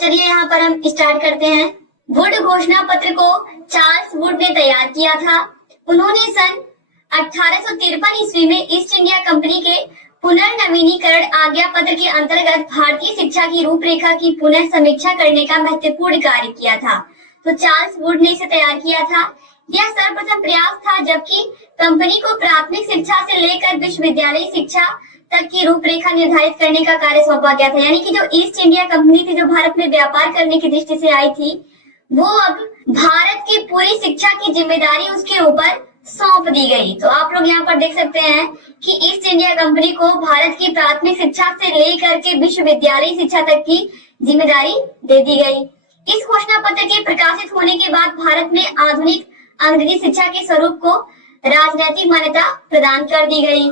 चलिए यहाँ पर हम स्टार्ट करते हैं। वुड घोषणा पत्र को चार्ल्स वुड ने तैयार किया था। उन्होंने सन 1853 ईस्वी में ईस्ट इंडिया कंपनी के पुनर्नवीनीकरण आज्ञा पत्र के अंतर्गत भारतीय शिक्षा की रूपरेखा की पुनः समीक्षा करने का महत्वपूर्ण कार्य किया था। तो चार्ल्स वुड ने इसे तैयार किया था। यह सर्वप्रथम प्रयास था जबकि कंपनी को प्राथमिक शिक्षा से लेकर विश्वविद्यालय शिक्षा तक की रूपरेखा निर्धारित करने का कार्य सौंपा गया था। यानी कि जो ईस्ट इंडिया कंपनी थी, जो भारत में व्यापार करने की दृष्टि से आई थी, वो अब भारत की पूरी शिक्षा की जिम्मेदारी उसके ऊपर सौंप दी गई। तो आप लोग यहाँ पर देख सकते हैं कि ईस्ट इंडिया कंपनी को भारत की प्राथमिक शिक्षा से लेकर के विश्वविद्यालय शिक्षा तक की जिम्मेदारी दे दी गई। इस घोषणा पत्र के प्रकाशित होने के बाद भारत में आधुनिक अंग्रेजी शिक्षा के स्वरूप को राजनैतिक मान्यता प्रदान कर दी गई।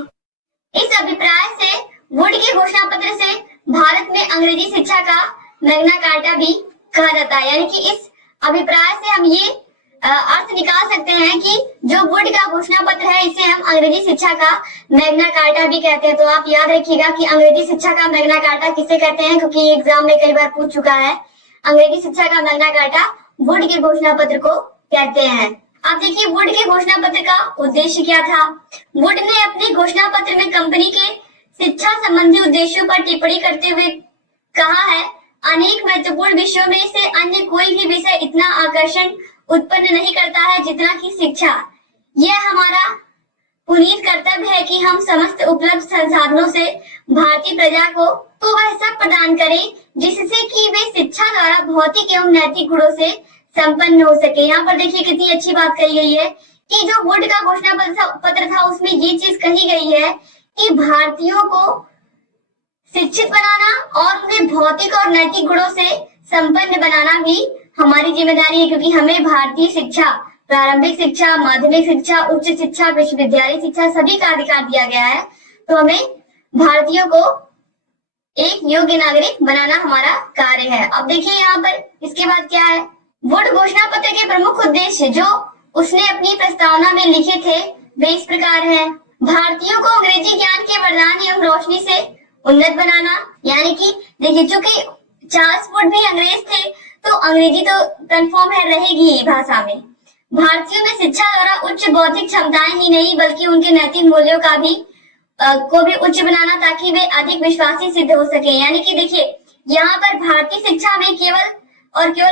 इस अभिप्राय से वुड के घोषणा पत्र से भारत में अंग्रेजी शिक्षा का मैग्ना कार्टा भी कहा जाता है। यानी कि इस अभिप्राय से हम ये अर्थ निकाल सकते हैं कि जो वुड का घोषणा पत्र है, इसे हम अंग्रेजी शिक्षा का मैग्ना कार्टा भी कहते हैं। तो आप याद रखिएगा कि अंग्रेजी शिक्षा का मैग्ना कार्टा किसे कहते हैं, क्योंकि एग्जाम में कई बार पूछ चुका है। अंग्रेजी शिक्षा का मैग्ना कार्टा वुड के घोषणा पत्र को कहते हैं। अब देखिए वुड के घोषणा पत्र का उद्देश्य क्या था। वुड ने अपने घोषणा पत्र में कंपनी के शिक्षा संबंधी उद्देश्यों पर टिप्पणी करते हुए कहा है, अनेक महत्वपूर्ण विषयों में से अन्य कोई भी विषय इतना आकर्षण उत्पन्न नहीं करता है जितना कि शिक्षा। यह हमारा पुनीत कर्तव्य है कि हम समस्त उपलब्ध संसाधनों से भारतीय प्रजा को तो वह सब प्रदान करें जिससे कि वे शिक्षा द्वारा भौतिक एवं नैतिक गुणों से संपन्न हो सके। यहाँ पर देखिए कितनी अच्छी बात कही गई है कि जो वुड का घोषणा पत्र था उसमें ये चीज कही गई है कि भारतीयों को शिक्षित बनाना और उन्हें भौतिक और नैतिक गुणों से संपन्न बनाना भी हमारी जिम्मेदारी है, क्योंकि हमें भारतीय शिक्षा, प्रारंभिक शिक्षा, माध्यमिक शिक्षा, उच्च शिक्षा, विश्वविद्यालय शिक्षा सभी का अधिकार दिया गया है। तो हमें भारतीयों को एक योग्य नागरिक बनाना हमारा कार्य है। अब देखिए यहाँ पर इसके बाद क्या है। वुड घोषणा पत्र के प्रमुख उद्देश्य जो उसने अपनी प्रस्तावना में लिखे थे वे इस प्रकार हैं। भारतीयों को अंग्रेजी ज्ञान के वरदान एवं रोशनी से उन्नत बनाना। यानी कि देखिए चूंकि चार्ल्स वुड भी अंग्रेज थे तो अंग्रेजी तो कंफर्म है रहेगी ही भाषा में। भारतीयों में शिक्षा द्वारा उच्च बौद्धिक क्षमताएं ही नहीं बल्कि उनके नैतिक मूल्यों का भी को भी उच्च बनाना ताकि वे अधिक विश्वासी सिद्ध हो सके। यानी कि देखिए यहाँ पर भारतीय शिक्षा में केवल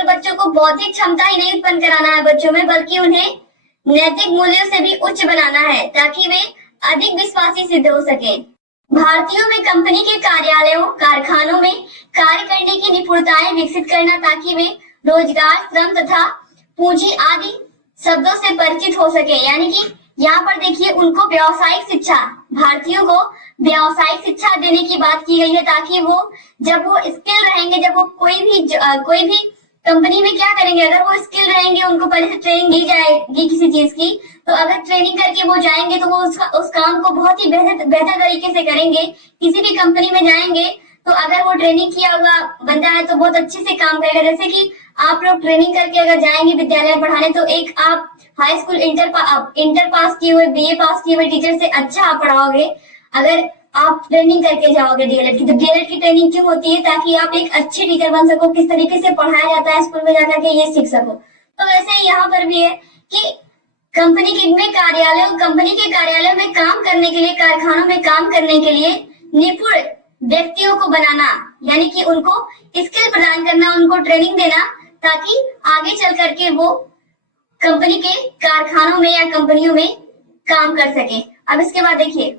बच्चों को बौद्धिक क्षमता ही नहीं उत्पन्न कराना है बच्चों में, बल्कि उन्हें नैतिक मूल्यों से भी उच्च बनाना है ताकि वे अधिक विश्वासी सिद्ध हो सके। भारतीयों में कंपनी के कार्यालयों, कारखानों में कार्य करने की निपुणताएं विकसित करना ताकि वे रोजगार, श्रम तथा पूंजी आदि शब्दों से परिचित हो सके। यानी कि यहाँ पर देखिए उनको व्यावसायिक शिक्षा, भारतीयों को व्यावसायिक शिक्षा देने की बात की गई है ताकि वो जब वो स्किल रहेंगे, जब वो कोई भी कंपनी में क्या करेंगे, अगर वो स्किल रहेंगे, उनको पहले से ट्रेनिंग दी जाएगी किसी चीज की, तो अगर ट्रेनिंग करके वो जाएंगे तो वो उस काम को बहुत ही बेहतर तरीके से करेंगे। किसी भी कंपनी में जाएंगे तो अगर वो ट्रेनिंग किया हुआ बंदा है तो बहुत अच्छे से काम करेगा। जैसे कि आप लोग ट्रेनिंग करके अगर जाएंगे विद्यालय पढ़ाने तो एक आप हाई स्कूल इंटर पास किए हुए, बीए पास किए हुए टीचर से अच्छा आप पढ़ाओगे अगर आप ट्रेनिंग करके जाओगे डीएलएड की। तो डीएलएड की ट्रेनिंग क्यों होती है, ताकि आप एक अच्छे टीचर बन सको, किस तरीके से पढ़ाया जाता है स्कूल में जाकर के ये सीख सको। तो वैसे ही यहाँ पर भी है कि कंपनी के कार्यालयों में काम करने के लिए, कारखानों में काम करने के लिए निपुण व्यक्तियों को बनाना, यानी कि उनको स्किल प्रदान करना, उनको ट्रेनिंग देना ताकि आगे चल करके वो कंपनी के कारखानों में या कंपनियों में काम कर सके। अब इसके बाद देखिए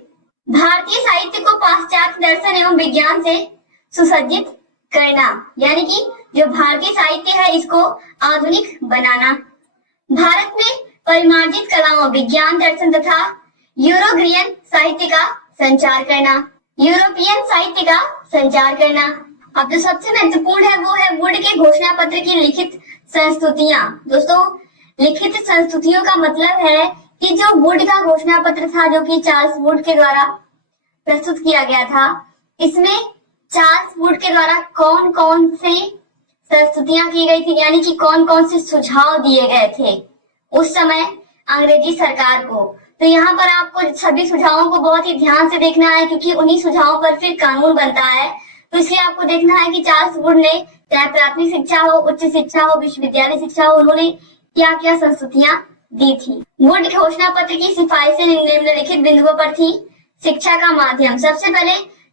भारतीय साहित्य को पाश्चात्य दर्शन एवं विज्ञान से सुसज्जित करना, यानी कि जो भारतीय साहित्य है इसको आधुनिक बनाना। भारत में परिमार्जित कलाओं, विज्ञान, दर्शन तथा यूरोपियन साहित्य का संचार करना। अब जो सबसे महत्वपूर्ण है वो है वुड के घोषणा पत्र की लिखित संस्तुतियां। दोस्तों लिखित संस्तुतियों का मतलब है कि जो वुड का घोषणा पत्र था, जो कि चार्ल्स वुड के द्वारा प्रस्तुत किया गया था, इसमें चार्ल्स वुड के द्वारा कौन कौन से संस्तुतियां की गई थी, यानी कि कौन कौन से सुझाव दिए गए थे उस समय अंग्रेजी सरकार को। तो यहाँ पर आपको सभी सुझावों को बहुत ही ध्यान से देखना है, क्योंकि उन्हीं सुझावों पर फिर कानून बनता है। तो इसलिए आपको देखना है कि चार्ल्स वुड ने चाहे प्राथमिक शिक्षा हो, उच्च शिक्षा हो, विश्वविद्यालय शिक्षा हो, उन्होंने क्या क्या संस्तुतियां दी थी। वुड घोषणा पत्र की सिफारिशें निम्नलिखित बिंदुओं पर थी। शिक्षा का माध्यम, सबसे पहले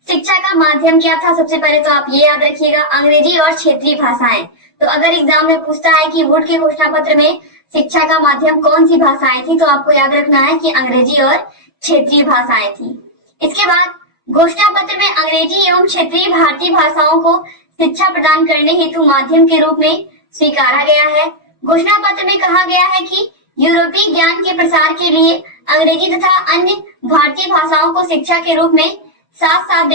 शिक्षा का माध्यम क्या था? सबसे पहले तो आप ये याद रखिएगा, अंग्रेजी और क्षेत्रीय भाषाएं। तो अगर एग्जाम में पूछता है कि वुड के घोषणा पत्र में शिक्षा का माध्यम कौन सी भाषाएं थी, तो आपको याद रखना है कि अंग्रेजी और क्षेत्रीय भाषाएं थी। इसके बाद घोषणा पत्र में अंग्रेजी एवं क्षेत्रीय भारतीय भाषाओं को शिक्षा प्रदान करने हेतु माध्यम के रूप में स्वीकारा गया है। घोषणा पत्र में कहा गया है कि यूरोपीय ज्ञान के प्रसार के लिए अंग्रेजी तथा अन्य भारतीय भाषाओं को शिक्षा के रूप में साथ साथ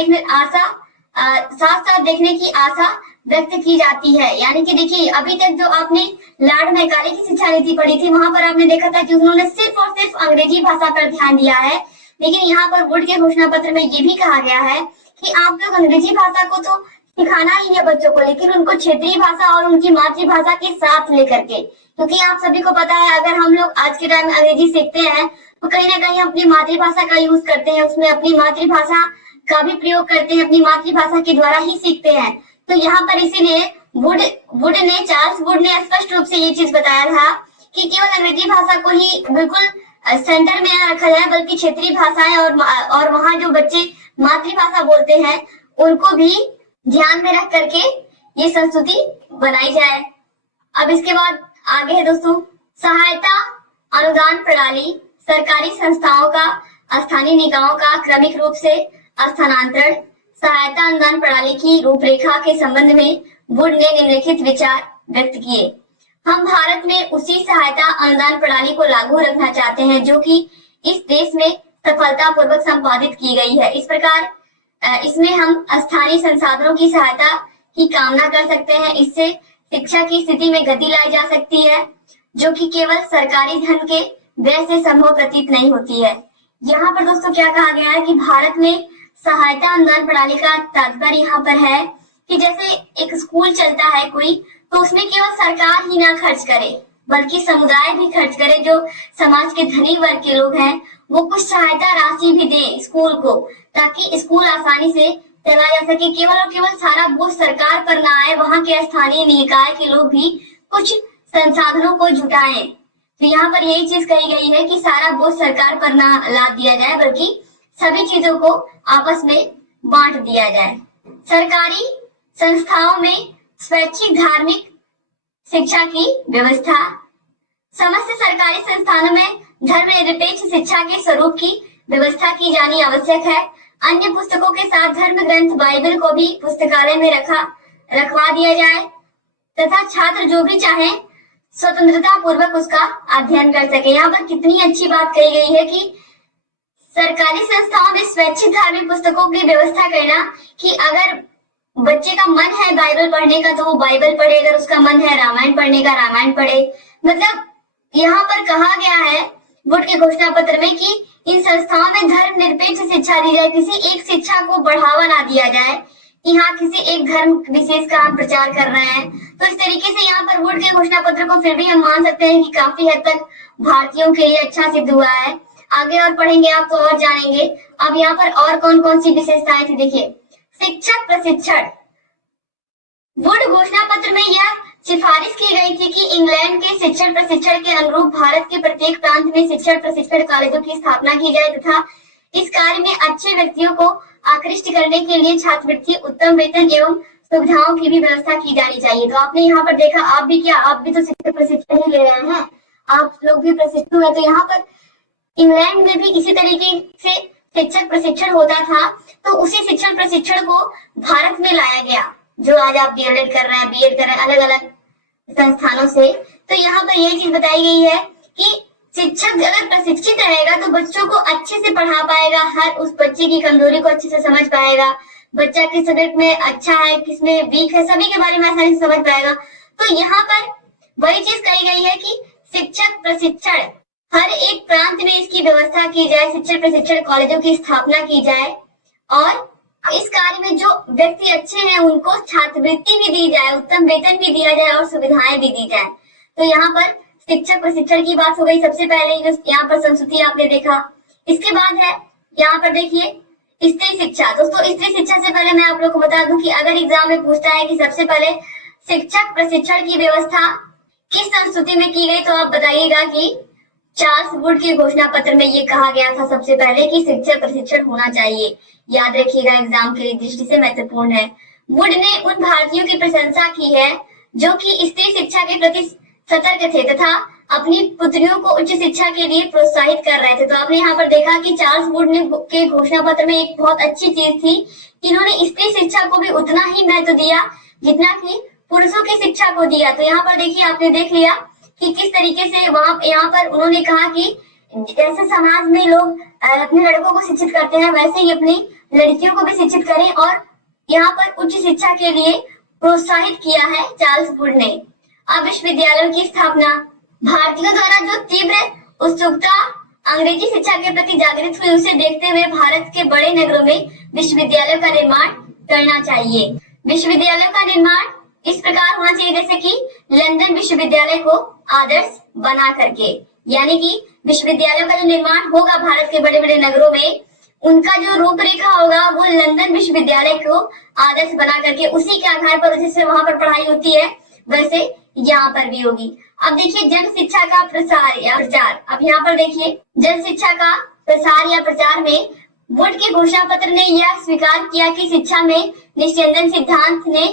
देखने की आशा व्यक्त की जाती है। यानी कि देखिए, अभी तक जो आपने लॉर्ड मैकाले की शिक्षा नीति पढ़ी थी, वहां पर आपने देखा था कि उन्होंने सिर्फ और सिर्फ अंग्रेजी भाषा पर ध्यान दिया है। लेकिन यहाँ पर वुड के घोषणा पत्र में ये भी कहा गया है कि आप लोग अंग्रेजी भाषा को तो सिखाना ही है बच्चों को, लेकिन उनको क्षेत्रीय भाषा और उनकी मातृभाषा के साथ लेकर के, क्योंकि आप सभी को पता है अगर हम लोग आज के टाइम में अंग्रेजी सीखते हैं तो कहीं ना कहीं अपनी मातृभाषा का यूज करते हैं, उसमें अपनी मातृभाषा का भी प्रयोग करते हैं, अपनी मातृभाषा के द्वारा ही सीखते हैं। तो यहाँ पर इसीलिए चार्ल्स वुड ने स्पष्ट रूप से ये चीज बताया था कि केवल अंग्रेजी भाषा को ही बिल्कुल सेंटर में न रखा जाए, बल्कि क्षेत्रीय भाषाएं और वहाँ जो बच्चे मातृभाषा बोलते हैं उनको भी ध्यान में रख करके ये संस्तुति बनाई जाए। अब इसके बाद आगे है दोस्तों, सहायता अनुदान प्रणाली, सरकारी संस्थाओं का स्थानीय निकायों का क्रमिक रूप से स्थानांतरण। सहायता अनुदान प्रणाली की रूपरेखा के संबंध में वुड ने निम्नलिखित विचार व्यक्त किए। हम भारत में उसी सहायता अनुदान प्रणाली को लागू रखना चाहते हैं जो कि इस देश में सफलतापूर्वक संपादित की गई है। इस प्रकार इसमें हम स्थानीय संसाधनों की सहायता की कामना कर सकते हैं। इससे शिक्षा की स्थिति में गति लाई जा सकती है, जो कि केवल सरकारी धन के व्यय से संभव प्रतीत नहीं होती है। यहाँ पर दोस्तों क्या कहा गया है कि भारत में सहायता अनुदान प्रणाली का तात्पर्य यहाँ पर है कि जैसे एक स्कूल चलता है कोई, तो उसमें केवल सरकार ही ना खर्च करे बल्कि समुदाय भी खर्च करे। जो समाज के धनी वर्ग के लोग हैं वो कुछ सहायता राशि भी दे स्कूल को, ताकि स्कूल आसानी से चला जा सके। केवल और केवल सारा बोझ सरकार पर ना आए, वहाँ के स्थानीय निकाय के लोग भी कुछ संसाधनों को जुटाएं। तो यहाँ पर यही चीज कही गई है कि सारा बोझ सरकार पर ना लाद दिया जाए, बल्कि सभी चीजों को आपस में बांट दिया जाए। सरकारी संस्थाओं में स्वैच्छिक धार्मिक शिक्षा की व्यवस्था। समस्त सरकारी संस्थानों में धर्मनिरपेक्ष शिक्षा के स्वरूप की व्यवस्था की जानी आवश्यक है। अन्य पुस्तकों के साथ धर्म ग्रंथ बाइबल को भी पुस्तकालय में रखवा दिया जाए तथा छात्र जो भी चाहे स्वतंत्रता पूर्वक उसका अध्ययन कर सके। यहाँ पर कितनी अच्छी बात कही गई है कि सरकारी संस्थाओं में स्वैच्छिक धार्मिक पुस्तकों की व्यवस्था करना, कि अगर बच्चे का मन है बाइबल पढ़ने का तो वो बाइबल पढ़े, अगर उसका मन है रामायण पढ़ने का रामायण पढ़े। मतलब यहाँ पर कहा गया है वुड के घोषणा पत्र में कि इन संस्थाओं में धर्मनिरपेक्ष शिक्षा दी जाए, किसी एक शिक्षा को बढ़ावा ना दिया जाए कि हाँ किसी एक धर्म विशेष का हम प्रचार कर रहे हैं। तो इस तरीके से यहाँ पर वुड के घोषणा पत्र को फिर भी हम मान सकते हैं कि काफी हद तक भारतीयों के लिए अच्छा सिद्ध हुआ है। आगे और पढ़ेंगे आप तो और जानेंगे। अब यहाँ पर और कौन कौन सी विशेषताएं थी देखिए। शिक्षक प्रशिक्षण, वुड घोषणा पत्र में यह सिफारिश की गई थी कि इंग्लैंड के शिक्षण प्रशिक्षण के अनुरूप भारत के प्रत्येक प्रांत में शिक्षण प्रशिक्षण कॉलेजों की स्थापना की जाए तथा इस कार्य में अच्छे व्यक्तियों को आकृष्ट करने के लिए छात्रवृत्ति, उत्तम वेतन एवं सुविधाओं की भी व्यवस्था की जानी चाहिए। तो आपने यहाँ पर देखा, आप भी तो शिक्षक प्रशिक्षण ही ले रहे हैं, आप लोग भी प्रशिक्षु हैं। तो यहाँ पर इंग्लैंड में भी इसी तरीके से शिक्षक प्रशिक्षण होता था, तो उसी शिक्षण प्रशिक्षण को भारत में लाया गया। जो आज आप डीएलएड कर रहे हैं, बीएड कर रहे हैं अलग अलग संस्थानों से, तो यहाँ पर यही चीज बताई गई है कि शिक्षक अगर प्रशिक्षित रहेगा तो बच्चों को अच्छे से पढ़ा पाएगा, हर उस बच्चे की कमजोरी को अच्छे से समझ पाएगा, बच्चा किस सब्जेक्ट में अच्छा है किसमें वीक है सभी के बारे में आसानी से समझ पाएगा। तो यहाँ पर वही चीज कही गई है कि शिक्षक प्रशिक्षण, हर एक प्रांत में इसकी व्यवस्था की जाए, शिक्षण प्रशिक्षण कॉलेजों की स्थापना की जाए और इस कार्य में जो व्यक्ति अच्छे हैं उनको छात्रवृत्ति भी दी जाए, उत्तम वेतन भी दिया जाए और सुविधाएं भी दी जाए। तो यहाँ पर शिक्षक प्रशिक्षण की बात हो गई सबसे पहले, जो यहाँ पर संस्कृति आपने देखा। इसके बाद है यहाँ पर देखिए स्त्री शिक्षा। दोस्तों स्त्री शिक्षा से पहले मैं आप लोग को बता दूं कि अगर एग्जाम में पूछता है कि सबसे पहले शिक्षक प्रशिक्षण की व्यवस्था किस संस्तुति में की गई, तो आप बताइएगा कि चार्ल्स वुड के घोषणा पत्र में ये कहा गया था सबसे पहले कि शिक्षक प्रशिक्षण होना चाहिए। याद रखिएगा, एग्जाम के लिए दृष्टि से महत्वपूर्ण है। वुड ने उन भारतीयों की प्रशंसा की है जो कि स्त्री शिक्षा के प्रति सतर्क थे तथा अपनी पुत्रियों को उच्च शिक्षा के लिए प्रोत्साहित कर रहे थे। तो आपने यहाँ पर देखा कि चार्ल्स वुड ने के घोषणा पत्र में एक बहुत अच्छी चीज थी कि इन्होंने स्त्री शिक्षा को भी उतना ही महत्व दिया जितना कि पुरुषों की शिक्षा को दिया। तो यहाँ पर देखिए, आपने देख लिया कि किस तरीके से वहां यहाँ पर उन्होंने कहा कि जैसे समाज में लोग अपने लड़कों को शिक्षित करते हैं वैसे ही अपनी लड़कियों को भी शिक्षित करें और यहाँ पर उच्च शिक्षा के लिए प्रोत्साहित किया है चार्ल्स वुड ने। अब विश्वविद्यालयों की स्थापना, भारतीयों द्वारा जो तीव्र उत्सुकता अंग्रेजी शिक्षा के प्रति जागृत हुई उसे देखते हुए भारत के बड़े नगरों में विश्वविद्यालयों का निर्माण करना चाहिए। विश्वविद्यालयों का निर्माण इस प्रकार होना चाहिए जैसे कि लंदन विश्वविद्यालय को आदर्श बना करके, यानी कि विश्वविद्यालयों का जो निर्माण होगा भारत के बड़े बड़े नगरों में, उनका जो रूपरेखा होगा वो लंदन विश्वविद्यालय को आदर्श बना करके उसी के आधार पर जैसे वहां पर पढ़ाई होती है वैसे यहाँ पर भी होगी। अब देखिए जन शिक्षा का प्रसार या प्रचार। अब यहाँ पर देखिए जन शिक्षा का प्रसार या प्रचार में वुड के घोषणा पत्र ने यह स्वीकार किया कि शिक्षा में निस्यंदन सिद्धांत ने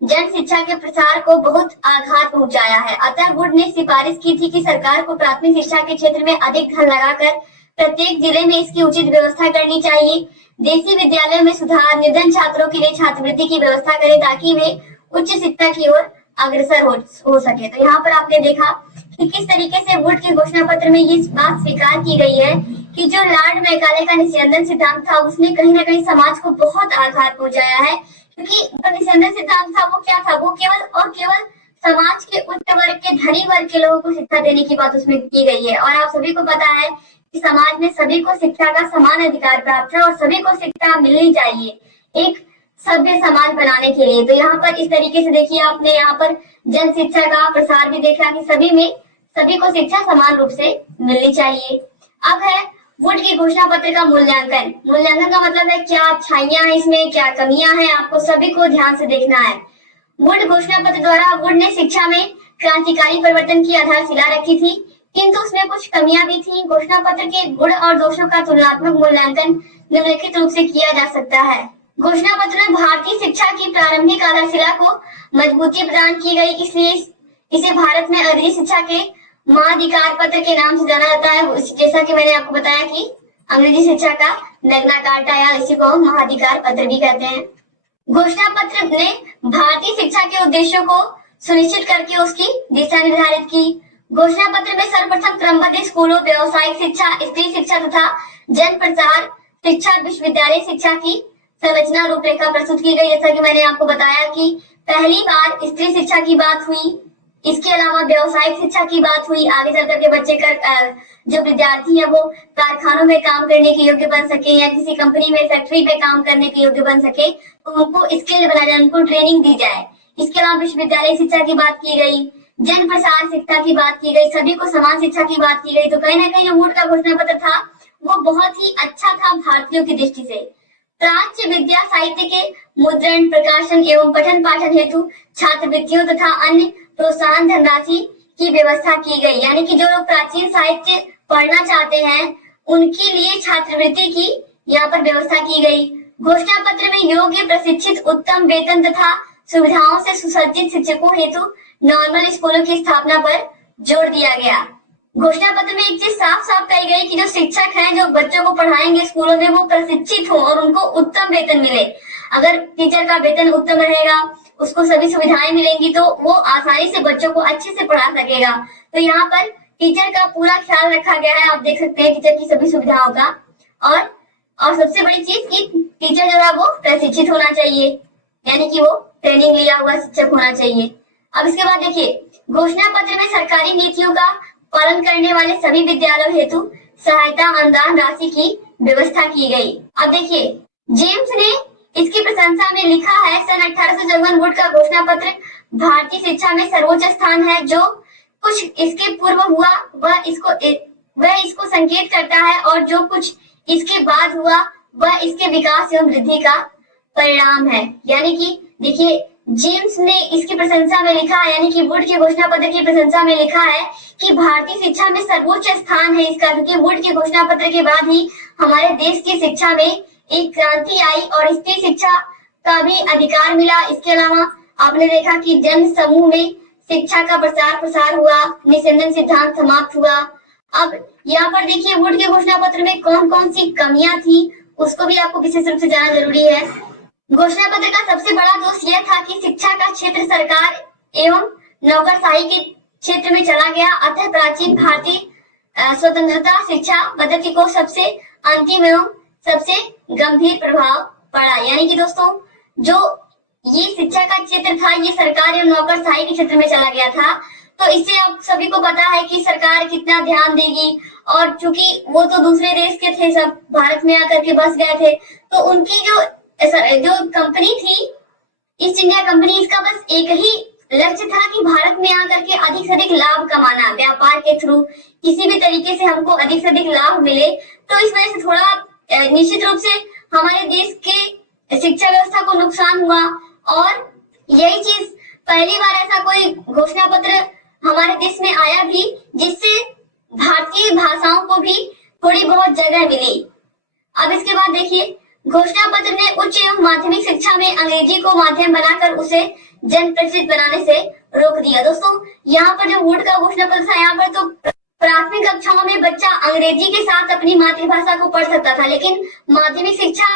जन शिक्षा के प्रसार को बहुत आघात पहुंचाया है। अतः वुड ने सिफारिश की थी कि सरकार को प्राथमिक शिक्षा के क्षेत्र में अधिक धन लगाकर प्रत्येक जिले में इसकी उचित व्यवस्था करनी चाहिए। देशी विद्यालयों में सुधार, निर्धन छात्रों के लिए छात्रवृत्ति की व्यवस्था करें ताकि वे उच्च शिक्षा की ओर अग्रसर हो सके। तो यहाँ पर आपने देखा कि किस तरीके से वुड के घोषणा पत्र में ये बात स्वीकार की गई है कि जो लॉर्ड मैकाले का निस्यंदन सिद्धांत था उसने कहीं ना कहीं समाज को बहुत आघात पहुंचाया है, क्योंकि जो निस्यंदन सिद्धांत था वो क्या था, वो केवल और केवल समाज के उच्च वर्ग के धनी वर्ग के लोगों को शिक्षा देने की बात उसमें की गई है। और आप सभी को पता है कि समाज में सभी को शिक्षा का समान अधिकार प्राप्त है और सभी को शिक्षा मिलनी चाहिए एक सभ्य समाज बनाने के लिए। तो यहाँ पर इस तरीके से देखिए, आपने यहाँ पर जन शिक्षा का प्रसार भी देखा कि सभी को शिक्षा समान रूप से मिलनी चाहिए। अब है वुड की घोषणा पत्र का मूल्यांकन। मूल्यांकन का मतलब है क्या अच्छाइयां हैं इसमें, क्या कमियां हैं, आपको सभी को ध्यान से देखना है। वुड घोषणा पत्र द्वारा वुड ने शिक्षा में क्रांतिकारी परिवर्तन की आधारशिला रखी थी, किंतु उसमें कुछ कमियां भी थी। घोषणा पत्र के गुण और दोषों का तुलनात्मक मूल्यांकन निम्नलिखित रूप से किया जा सकता है। घोषणा पत्र में भारतीय शिक्षा की प्रारंभिक आधारशिला को मजबूती प्रदान की गई, इसलिए इसे भारत में अंग्रेजी शिक्षा के महाधिकार पत्र के नाम से जाना जाता है। जैसा कि मैंने आपको बताया कि अंग्रेजी शिक्षा का मैग्ना कार्टा या इसी को महाधिकार पत्र भी कहते हैं। घोषणा पत्र ने भारतीय शिक्षा के उद्देश्यों को सुनिश्चित करके उसकी दिशा निर्धारित की। घोषणा पत्र में सर्वप्रथम क्रमबद्ध स्कूलों, व्यावसायिक शिक्षा, स्त्री शिक्षा तथा जन प्रसार शिक्षा, विश्वविद्यालय शिक्षा की संरचना रूपरेखा प्रस्तुत की गई। जैसा कि मैंने आपको बताया कि पहली बार स्त्री शिक्षा की बात हुई, इसके अलावा व्यावसायिक शिक्षा की बात हुई, आगे चलकर के बच्चे का जो विद्यार्थी है वो कारखानों में काम करने के योग्य बन सके या किसी कंपनी में फैक्ट्री पे काम करने के योग्य बन सके, तो उनको स्किल बनाया जाए, उनको ट्रेनिंग दी जाए। इसके अलावा विश्वविद्यालय शिक्षा की बात की गई, जन प्रसार शिक्षा की बात की गई, सभी को समान शिक्षा की बात की गई। तो कहीं ना कहीं जो वुड का घोषणा पत्र था वो बहुत ही अच्छा था भारतीयों की दृष्टि से। प्राच्य विद्या साहित्य के मुद्रण, प्रकाशन एवं पठन पाठन हेतु छात्रवृत्तियों तथा अन्य प्रोत्साहन धनराशि की व्यवस्था की गई, यानी कि जो लोग प्राचीन साहित्य पढ़ना चाहते हैं उनके लिए छात्रवृत्ति की यहाँ पर व्यवस्था की गई। घोषणा पत्र में योग्य, प्रशिक्षित, उत्तम वेतन तथा सुविधाओं से सुसज्जित शिक्षकों हेतु नॉर्मल स्कूलों की स्थापना पर जोर दिया गया। घोषणा पत्र में एक चीज साफ साफ कही गई कि जो शिक्षक हैं जो बच्चों को पढ़ाएंगे स्कूलों में वो प्रशिक्षित हो और उनको उत्तम वेतन मिले। अगर टीचर का वेतन उत्तम रहेगा, उसको सभी सुविधाएं मिलेंगी तो वो आसानी से बच्चों को अच्छे से पढ़ा सकेगा। तो यहाँ पर टीचर का पूरा ख्याल रखा गया है, आप देख सकते हैं टीचर की सभी सुविधाओं का। और सबसे बड़ी चीज कि टीचर जो है वो प्रशिक्षित होना चाहिए, यानी कि वो ट्रेनिंग लिया हुआ शिक्षक होना चाहिए। अब इसके बाद देखिए, घोषणा पत्र में सरकारी नीतियों का पालन करने वाले सभी विद्यालयों हेतु सहायता अनुदान राशि की व्यवस्था की गई। अब देखिए, जेम्स ने इसकी प्रशंसा में लिखा है, सन 1854 वुड का घोषणा पत्र भारतीय शिक्षा में सर्वोच्च स्थान है। जो कुछ इसके पूर्व हुआ वह इसको संकेत करता है और जो कुछ इसके बाद हुआ वह इसके विकास एवं वृद्धि का परिणाम है। यानी कि देखिए, जेम्स ने इसकी प्रशंसा में लिखा है, यानी कि वुड के घोषणा पत्र की प्रशंसा में लिखा है कि भारतीय शिक्षा में सर्वोच्च स्थान है इसका, क्योंकि वुड के घोषणा पत्र के बाद ही हमारे देश की शिक्षा में एक क्रांति आई और स्त्री शिक्षा का भी अधिकार मिला। इसके अलावा आपने देखा कि जन समूह में शिक्षा का प्रचार प्रसार हुआ, निस्संदन सिद्धांत समाप्त हुआ। अब यहाँ पर देखिए वुड के घोषणा पत्र में कौन कौन सी कमियां थी उसको भी आपको विशेष रूप से जानना जरूरी है। घोषणा पत्र का सबसे बड़ा दोष यह था कि शिक्षा का क्षेत्र सरकार एवं नौकरशाही के क्षेत्र में चला गया, अतः प्राचीन भारतीय स्वतंत्रता शिक्षा पद्धति को सबसे अंतिम एवं सबसे गंभीर प्रभाव पड़ा। यानी कि दोस्तों जो ये शिक्षा का क्षेत्र था ये सरकार एवं नौकरशाही के क्षेत्र में चला गया था, तो इससे आप सभी को पता है कि सरकार कितना ध्यान देगी, और चूंकि वो तो दूसरे देश के थे, सब भारत में आकर के बस गए थे, तो उनकी जो कंपनी थी ईस्ट इंडिया कंपनी, इसका बस एक ही लक्ष्य था कि भारत में आकर के अधिक से अधिक लाभ कमाना, व्यापार के थ्रू किसी भी तरीके से हमको अधिक से अधिक लाभ मिले। तो इस वजह से थोड़ा निश्चित रूप से हमारे देश के शिक्षा व्यवस्था को नुकसान हुआ, और यही चीज पहली बार ऐसा कोई घोषणा पत्र हमारे देश में आया भी जिससे भारतीय भाषाओं को भी थोड़ी बहुत जगह मिली। अब इसके बाद देखिए घोषणा पत्र ने उच्च एवं माध्यमिक शिक्षा में अंग्रेजी को माध्यम बनाकर उसे जन प्रतिष्ठित बनाने से रोक दिया। दोस्तों यहाँ पर जो वुड का घोषणा पत्र था, यहाँ पर तो प्राथमिक कक्षाओं में बच्चा अंग्रेजी के साथ अपनी मातृभाषा को पढ़ सकता था, लेकिन माध्यमिक शिक्षा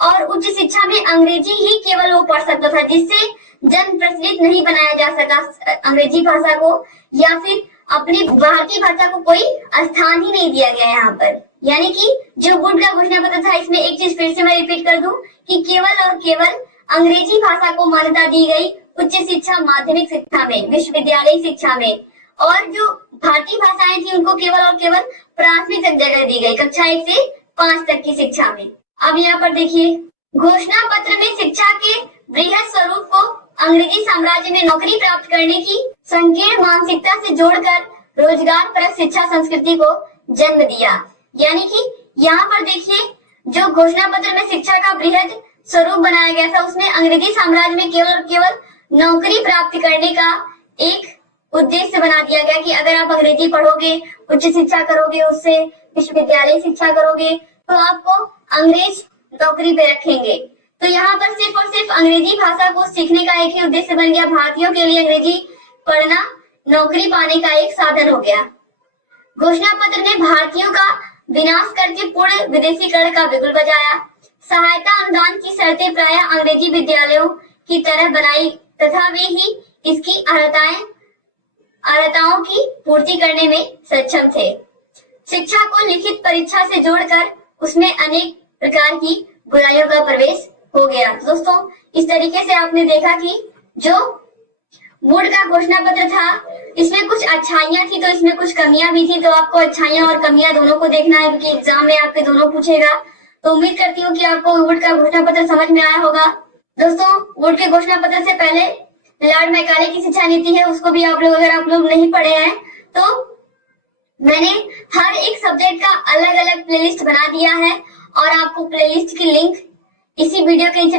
और उच्च शिक्षा में अंग्रेजी ही केवल वो पढ़ सकता था, जिससे जन प्रचलित नहीं बनाया जा सका अंग्रेजी भाषा को, या फिर अपनी भारतीय भाषा को कोई स्थान ही नहीं दिया गया यहाँ पर। यानी कि जो वुड का घोषणा पत्र था इसमें एक चीज फिर से मैं रिपीट कर दूं कि केवल और केवल अंग्रेजी भाषा को मान्यता दी गई उच्च शिक्षा, माध्यमिक शिक्षा में, विश्वविद्यालय शिक्षा में, और जो भारतीय भाषाएं थी उनको केवल और केवल प्राथमिक तक जगह दी गई, कक्षा 1 से 5 तक की शिक्षा में। अब यहाँ पर देखिए घोषणा पत्र में शिक्षा के बृहद स्वरूप को अंग्रेजी साम्राज्य में नौकरी प्राप्त करने की संकीर्ण मानसिकता से जोड़कर रोजगार परक शिक्षा संस्कृति को जन्म दिया। यानी कि यहाँ पर देखिए जो घोषणा पत्र में शिक्षा का बृहद स्वरूप बनाया गया था उसमें अंग्रेजी साम्राज्य में केवल और केवल नौकरी प्राप्त करने का एक उद्देश्य बना दिया गया कि अगर आप अंग्रेजी पढ़ोगे, उच्च शिक्षा करोगे, उससे विश्वविद्यालय शिक्षा करोगे, तो आपको अंग्रेज नौकरी पे रखेंगे। तो यहाँ पर सिर्फ और सिर्फ अंग्रेजी भाषा को सीखने का एक ही उद्देश्य बन गया, भारतीयों के लिए अंग्रेजी पढ़ना नौकरी पाने का एक साधन हो गया। घोषणा पत्र ने भारतीयों का विनाश करके पूर्ण विदेशीकरण का बिगुल बजाया। सहायता अनुदान की शर्तें प्रायः अंग्रेजी विद्यालयों की तरह बनाई तथा वे ही इसकी अर्हताओं की पूर्ति करने में सक्षम थे। शिक्षा को लिखित परीक्षा से जोड़कर उसमें अनेक प्रकार की बुराइयों का प्रवेश हो गया। दोस्तों इस तरीके से आपने देखा कि जो वुड का घोषणा पत्र था इसमें कुछ अच्छाइयां थी तो इसमें कुछ कमियां भी थी, तो आपको अच्छाइयां और कमियां दोनों को देखना है क्योंकि एग्जाम में आपके दोनों पूछेगा। तो उम्मीद करती हूँ कि आपको वुड का घोषणा पत्र समझ में आया होगा। दोस्तों वुड के घोषणा पत्र से पहले लॉर्ड मैकाले की शिक्षा नीति है, उसको भी आप लोग अगर आप लोग नहीं पढ़े हैं तो मैंने हर एक सब्जेक्ट का अलग अलग प्लेलिस्ट बना दिया है और आपको प्लेलिस्ट की लिंक इसी वीडियो के नीचे